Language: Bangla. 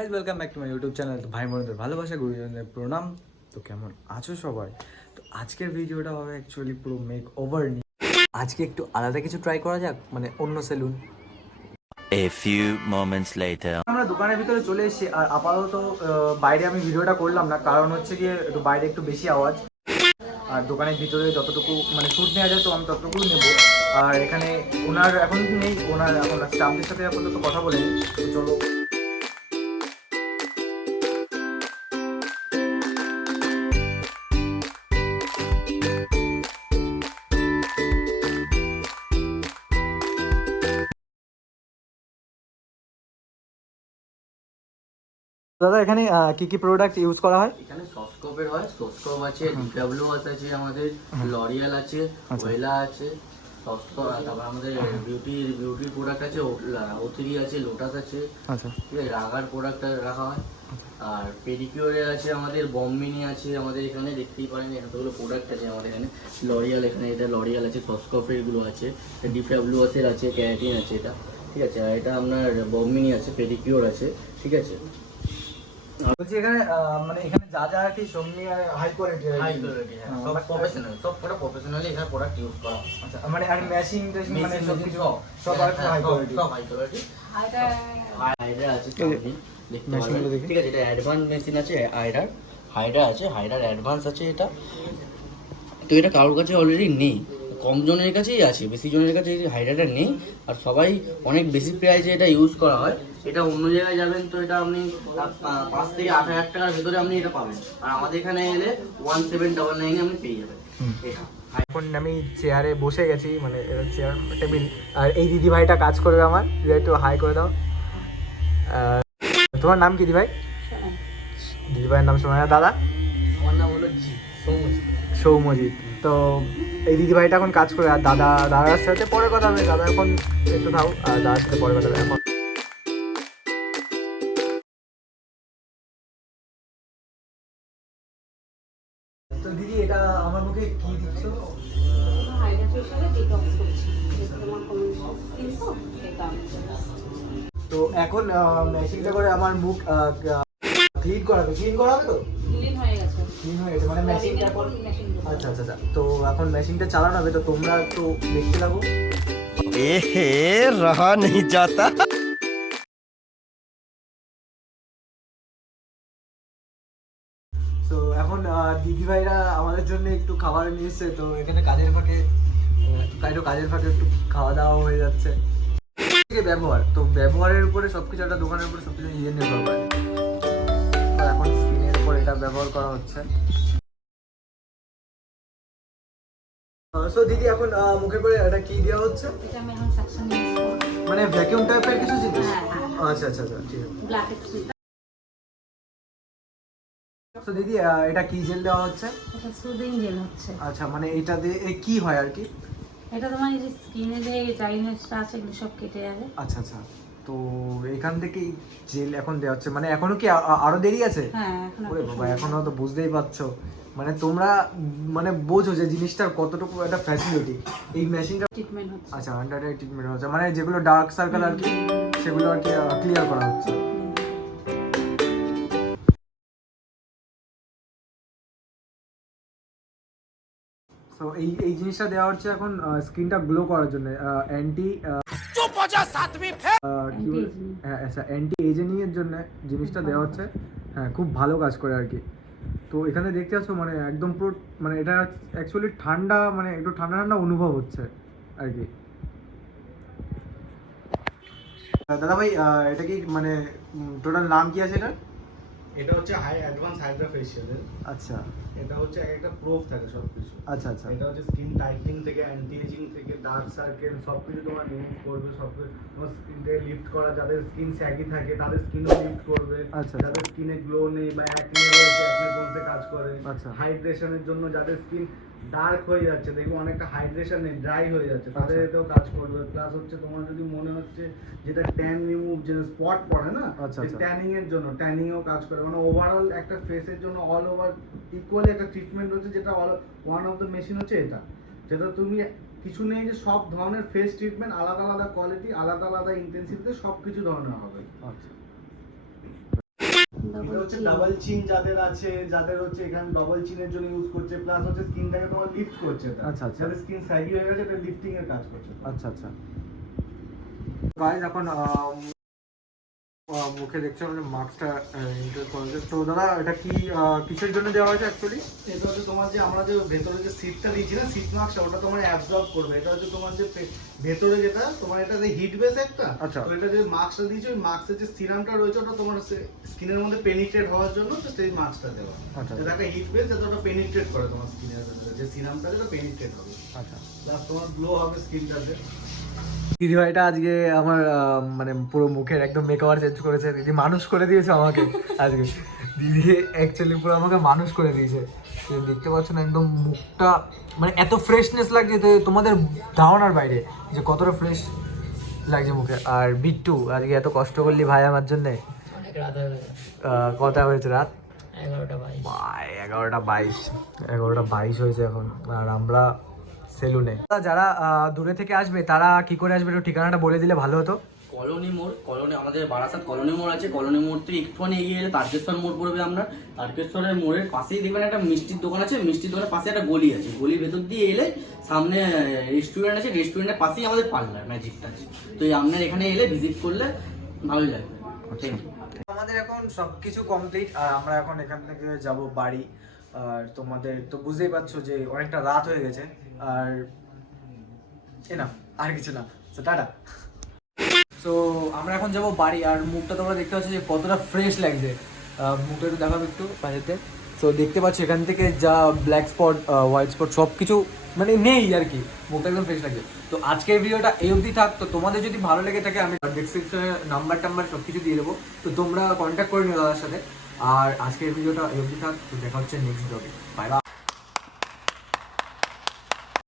Guys welcome back to my YouTube channel. তো ভাই বোনদের ভালোবাসা, গুরুজনদের প্রণাম। তো কেমন আছো সবাই? তো আজকের ভিডিওটা হবে অ্যাকচুয়ালি পুরো মেক ওভার নিয়ে। আজকে একটু আলাদা কিছু ট্রাই করা যাক, মানে অন্য salon. A few moments later. আমরা দোকানের ভিতরে চলে এসেছি আর আপাতত বাইরে আমি ভিডিওটা করলাম না, কারণ হচ্ছে গিয়ে একটু বাইরে একটু বেশি আওয়াজ, আর দোকানের ভিতরে যতটুকু মানে শ্যুট নেওয়া যায় তো আমি ততটুকুই নেব। আর এখানে ওনার এখন নেই, ওনার এখন স্টাফদের সাথে আপাতত কথা বলে নিই। তো চলো। দাদা এখানে কি কি প্রোডাক্ট ইউজ করা হয়? এখানে সস্কোপের হয়, সস্কোপ আছে, ডিডব্লিউএস আছে, আমাদের লরিয়াল আছে, ওয়েলা আছে, সস্কোপ, তারপর আমাদের বিউটির প্রোডাক্ট আছে, ওথ্রি আছে, লোটাস আছে, আচ্ছা, ঠিক আছে, রাগার প্রোডাক্ট রাখা হয়। আর পেডিকিউরে আছে আমাদের বম্বিনি আছে, আমাদের এখানে দেখতেই পারেন এতগুলো প্রোডাক্ট আছে আমাদের এখানে। লরিয়াল, এখানে এটা লরিয়াল আছে, সস্কোপের এগুলো আছে, ডিডব্লিউএসের আছে, ক্যারাটিন আছে এটা, ঠিক আছে। আর এটা আপনার বম্বিনি আছে, পেডিকিউর আছে, ঠিক আছে। বলছি এখানে মানে এখানে যা যা আর কি সঙ্গী হাই কোয়ালিটি সব প্রফেশনাল, সব পুরো প্রফেশনালি এখানে প্রোডাক্ট ইউজ করা হয়। আচ্ছা, মানে আর মেশিন টেশিন মানে সব কিছু সব আর হাই কোয়ালিটি। সব হাই কোয়ালিটি। হাইডার আছে সামনে দেখতে পাচ্ছেন, ঠিক আছে। এটা অ্যাডভান্স মেশিন আছে, হাইডার আছে, হাইডার অ্যাডভান্স আছে এটা। তো এটা কারোর কাছে অলরেডি নেই, কম জনের কাছেই আছে, বেশি জনের কাছে এই হাইডারটা নেই। আর সবাই অনেক বেশি প্রাইসে এটা ইউজ করা হয়। এটা অন্য জায়গায় যাবেন তো এটা আপনি 5 থেকে 8,000 টাকার ভেতরে আপনি এটা পাবেন, আর আমাদের এখানে এলে 1799 আপনি পেয়ে যাবেন এটা। এখন আমি চেয়ারে বসে গেছি, মানে চেয়ার টেবিল, আর এই দিদি ভাইটা কাজ করবে আমার, একটু হাই করে দাও। তোমার নাম কি দিদি ভাই? দিদি ভাইয়ের নাম সোনায়া। দাদা? আমার নাম হলো জি সৌমজিৎ। সৌমজিৎ। তো এই দিদি ভাইটা এখন কাজ করে, আর দাদার সাথে পরে কথা হবে। দাদা এখন একটু থাও, আর দাদার সাথে পরে কথা হবে এখন। তো দিদি এটা আমার মুখে কি দিচ্ছ? তো এখন মেশিনটা করে আমার মুখ ক্লিন করাবে তো? ক্লিন হয়ে গেছে মানে মেশিনটা এখন। আচ্ছা আচ্ছা আচ্ছা, তো এখন মেশিনটা চালানো হবে, তো তোমরা একটু দেখতে লাগো। रहा नहीं जाता। তো এখন দিদিভাইরা আমাদের জন্য একটু খাবার নিয়ে এসছে, তো এখানে কাজের ফাঁকে একটু খাওয়া দাওয়া হয়ে যাচ্ছে। ব্যবহার তো ব্যবহারের উপরে সবকিছু, একটা দোকানের উপরে সবকিছু নিয়ে নির্ভর করে। তো এখন স্ক্রিনের উপর এটা ব্যবহার করা হচ্ছে। সো দিদি এখন মুখে করে এটা কি দেওয়া হচ্ছে? মানে ভ্যাকিউম টাইপের কিছু জিনিস? আচ্ছা আচ্ছা আচ্ছা, ঠিক আছে। তো দিদি এটা কি জেল দেওয়া হচ্ছে? এটা সুদিং জেল হচ্ছে। আচ্ছা, মানে এটা দিয়ে কি হয় আর কি? এটা তোমার এই যে স্কিনে যে ড্রাইনেসটা আছে এগুলো সব কেটে যাবে। আচ্ছা আচ্ছা, তো এখান থেকেই জেল এখন দেওয়া হচ্ছে, মানে এখনো কি আরো দেরি আছে? হ্যাঁ, এখন ওরে বাবা, এখনো তো বুঝতেই পারছো, মানে তোমরা মানে বোঝো যে জিনিসটার কতটুকু একটা ফ্যাসিলিটি এই মেশিনটা। ট্রিটমেন্ট হচ্ছে। আচ্ছা, আন্ডার ট্রিটমেন্ট হচ্ছে, মানে যেগুলো ডার্ক সার্কেল আর কি সেগুলো আর কি ক্লিয়ার করা হচ্ছে। তো এই জিনিসটা দেওয়া হচ্ছে এখন স্কিনটা গ্লো করার জন্য, অ্যান্টি অ্যান্টি এজেনিং এর জন্য জিনিসটা দেওয়া হচ্ছে। হ্যাঁ, খুব ভালো কাজ করে আর কি। তো এখানে দেখতে পাচ্ছ মানে একদম পুরো, মানে এটা অ্যাকচুয়ালি ঠান্ডা, মানে একটু ঠান্ডা ঠান্ডা অনুভব হচ্ছে আর কি। দাদা ভাই এটা কি মানে টোটাল নাম কি আছে এটা? এটা হচ্ছে অ্যাডভান্স হাইড্রা ফেশিয়াল। আচ্ছা এটা হচ্ছে একটা প্রুফ থাকে সবকিছু। আচ্ছা আচ্ছা, এটা হচ্ছে স্কিন টাইটনিং থেকে অ্যান্টি এজিং থেকে ডার্ক সার্কেল সবকিছু তোমার রিমুভ করবে, সবকিছু তোমার স্কিনটাকে লিফট করা, যাদের স্কিন স্যাগি থাকে তাদের স্কিনও লিফট করবে, আচ্ছা, যাদের স্কিনে গ্লো নেই বা অ্যাকনে রয়েছে অ্যাকনে কমতে কাজ করে। আচ্ছা। হাইড্রেশনের জন্য যাদের স্কিন ডার্ক হয়ে যাচ্ছে, দেখবো অনেকটা হাইড্রেশন নেই, ড্রাই হয়ে যাচ্ছে, তাদের এতেও কাজ করবে। প্লাস হচ্ছে তোমার যদি মনে হচ্ছে যেটা ট্যান রিমুভ, যেটা স্পট পড়ে না, আচ্ছা, আচ্ছা। ট্যানিং এর জন্য ট্যানিংও কাজ করে। মানে ওভারঅল একটা ফেসের জন্য অল ওভার ইকুয়ালি একটা ট্রিটমেন্ট হচ্ছে, যেটা ওয়ান অফ দ্য মেশিন হচ্ছে এটা, যেটা তুমি কিছু নেই যে সব ধরনের ফেস ট্রিটমেন্ট আলাদা আলাদা কোয়ালিটি, আলাদা আলাদা ইন্টেন্সিটিতে সব কিছু ধরনের হবে। আচ্ছা। এটা হচ্ছে ডাবল চিন যাদের আছে, যাদের হচ্ছে এখানে ডবল চিনের জন্য ইউজ করছে, প্লাস হচ্ছে স্কিনটাকে তোমার লিফট করছে এটা। আচ্ছা, আচ্ছা। যাদের স্কিন স্যাগি হয়ে গেছে এটা লিফটিং এর কাজ করছে। আচ্ছা আচ্ছা গাইস, এখন মুখে দেখছো মানে মাস্কটা ইন্টার করেছে। তো দাদা এটা কি কিসের জন্য দেওয়া হয়েছে অ্যাকচুয়ালি? এটা হচ্ছে তোমার যে আমরা যে ভেতরে যে সিটটা দিয়েছি না, সিট মাস্কটা, ওটা তোমার অ্যাবজর্ব করবে। এটা হচ্ছে তোমার যে ভেতরে যেটা তোমার এটা যে হিট বেস একটা, আচ্ছা। তো এটা যে মাস্কটা দিয়েছি ওই মাস্কের যে সিরামটা রয়েছে ওটা তোমার স্কিনের মধ্যে পেনিট্রেট হওয়ার জন্য তো সেই মাস্কটা দেওয়া। আচ্ছা। এটা একটা হিট বেস যাতে ওটা পেনিট্রেট করে তোমার স্কিনের ভেতরে, যে সিরামটা যেটা পেনিট্রেট হবে, আচ্ছা। প্লাস তোমার গ্লো হবে স্কিনটাতে। দিদি ভাইটা আজকে আমার মানে পুরো মুখের একদম মেকওভার চেঞ্জ করেছে। দিদি মানুষ করে দিয়েছে আমাকে আজকে। দিদি অ্যাকচুয়ালি পুরো আমাকে মানুষ করে দিয়েছে। তো দেখতে পাচ্ছ না একদম মুখটা মানে এত ফ্রেশনেস লাগছে তো তোমাদের ধারণার বাইরে যে কতটা ফ্রেশ লাগছে মুখে। আর বিট্টু আজকে এত কষ্ট করলি ভাই আমার জন্যে। অনেক রাত হয়ে গেছে, কটা হয়েছে রাত? 11:22। ভাই 11:22 হয়েছে এখন। আর আমরা সেলুনে। যারা দূরে থেকে আসবে তারা কি করে আসবে একটু ঠিকানাটা বলে দিলে ভালো হতো। কলোনি মোড়, কলোনি আমাদের বারাসাত কলোনি মোড় আছে। কলোনি মোড় থেকে একটুখানি এগিয়ে গেলে তারকেশ্বর মোড় পড়বে। আপনার তারকেশ্বরের মোড়ের পাশেই দেখবেন একটা মিষ্টির দোকান আছে। মিষ্টির দোকানের পাশে একটা গলি আছে। গলির ভেতর দিয়ে এলে সামনে রেস্টুরেন্ট আছে। রেস্টুরেন্টের পাশেই আমাদের পার্লার ম্যাজিক টাচ। তো এই আপনার এখানে এলে ভিজিট করলে ভালোই লাগবে। Thank you. আমাদের এখন সবকিছু কমপ্লিট আর আমরা এখন এখান থেকে যাব বাড়ি। আর তোমাদের তো বুঝতেই পারছো যে অনেকটা রাত হয়ে গেছে। আর না আর কিছু না, তো টাটা। তো আমরা এখন যাব বাড়ি। আর মুখটা তোমরা দেখতে পাচ্ছ যে কতটা ফ্রেশ লাগছে। মুখটা একটু দেখাবো একটু বাইরেতে। তো দেখতে পাচ্ছ এখান থেকে যা ব্ল্যাক স্পট হোয়াইট স্পট সব কিছু মানে নেই আর কি। মুখটা একদম ফ্রেশ লাগছে। তো আজকের ভিডিওটা এই অবধি থাক। তো তোমাদের যদি ভালো লেগে থাকে আমি ডিসক্রিপশনে নাম্বার সব কিছু দিয়ে দেবো। তো তোমরা কন্ট্যাক্ট করে নিও দাদার সাথে। আর আজকের ভিডিওটা এই অবধি থাক। তো দেখা হচ্ছে নেক্সট ব্লগে। Bye bye.